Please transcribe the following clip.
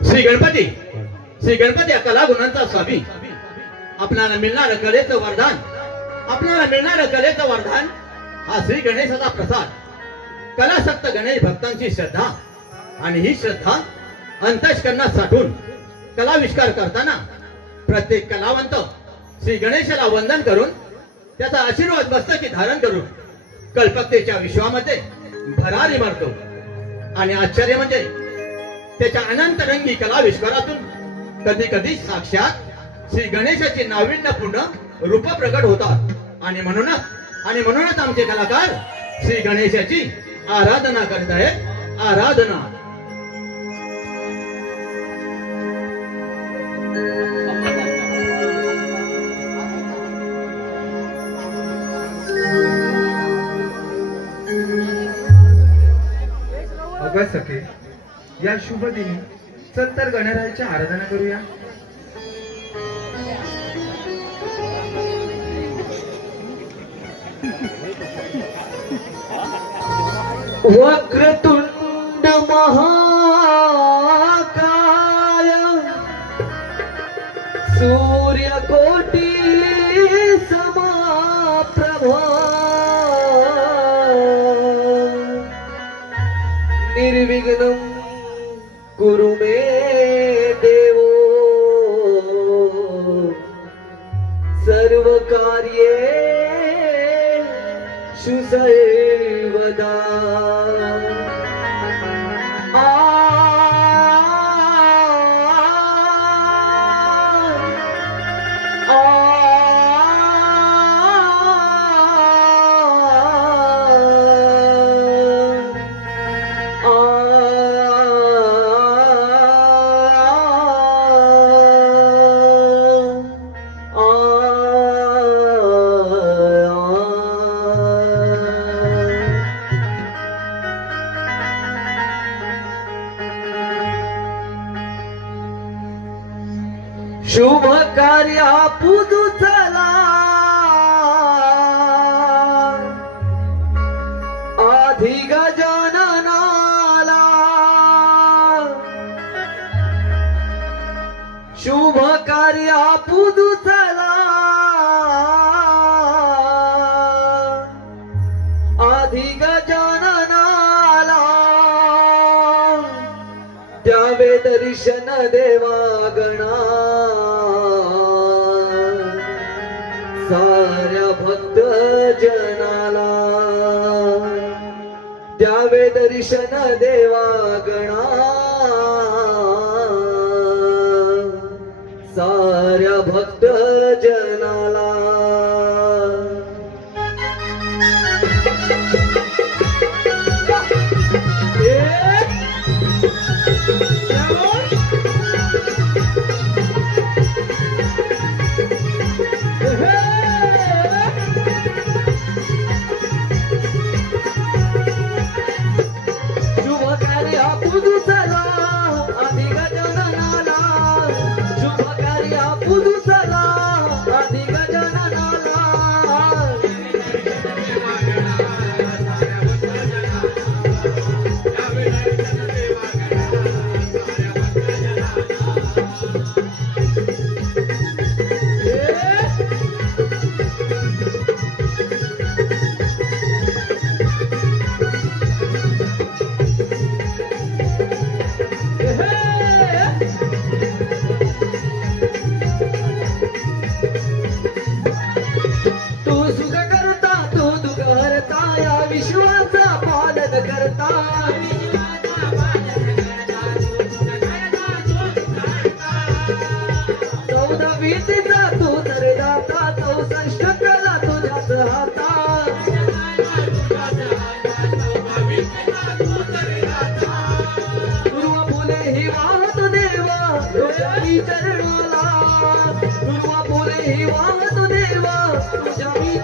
श्री गणपती कला गुणांचा स्वामी, आपल्याला मिळणारं कलेचं वरदान, आपल्याला मिळणारं कलेचं वरदान हा श्री गणेशाचा प्रसाद. कलासक्त गणेश भक्तांची श्रद्धा, आणि ही श्रद्धा अंतःकरणात साठून कलाविष्कार करताना प्रत्येक कलावंत श्री गणेशाला वंदन करून त्याचा आशीर्वाद मस्तकी धारण करून कल्पकतेच्या विश्वामध्ये भरारी मारतो. आणि आश्चर्य म्हणजे त्याच्या अनंतरंगी कलाविष्कारातून कधी कधी साक्षात श्री गणेशाची नाविन्यपूर्ण रूप प्रकट होतात. आणि म्हणूनच आमचे कलाकार श्री गणेशाची आराधना करत आहेत. आराधना. अगं सखे, या शुभ दिनी चल तर गणरायाची आराधना करूया. वक्रतुंड महाकाय सूर्यकोटी समप्रभा निर्विघ्नं कुरु मे देवो सर्वकार्येषु सर्वदा. शुभ कार्या पूजू चला आधी गजाननाला. शुभ कार्या पूजू चला आधी गजाननाला. द्यावे दर्शन देवा गणा साऱ्या भक्त जनाला. द्यावे दर्शन देवा गणा साऱ्या भक्त जनाला. चरणाला दुर्वा बोले ही वाहत देवा तुझ्या मी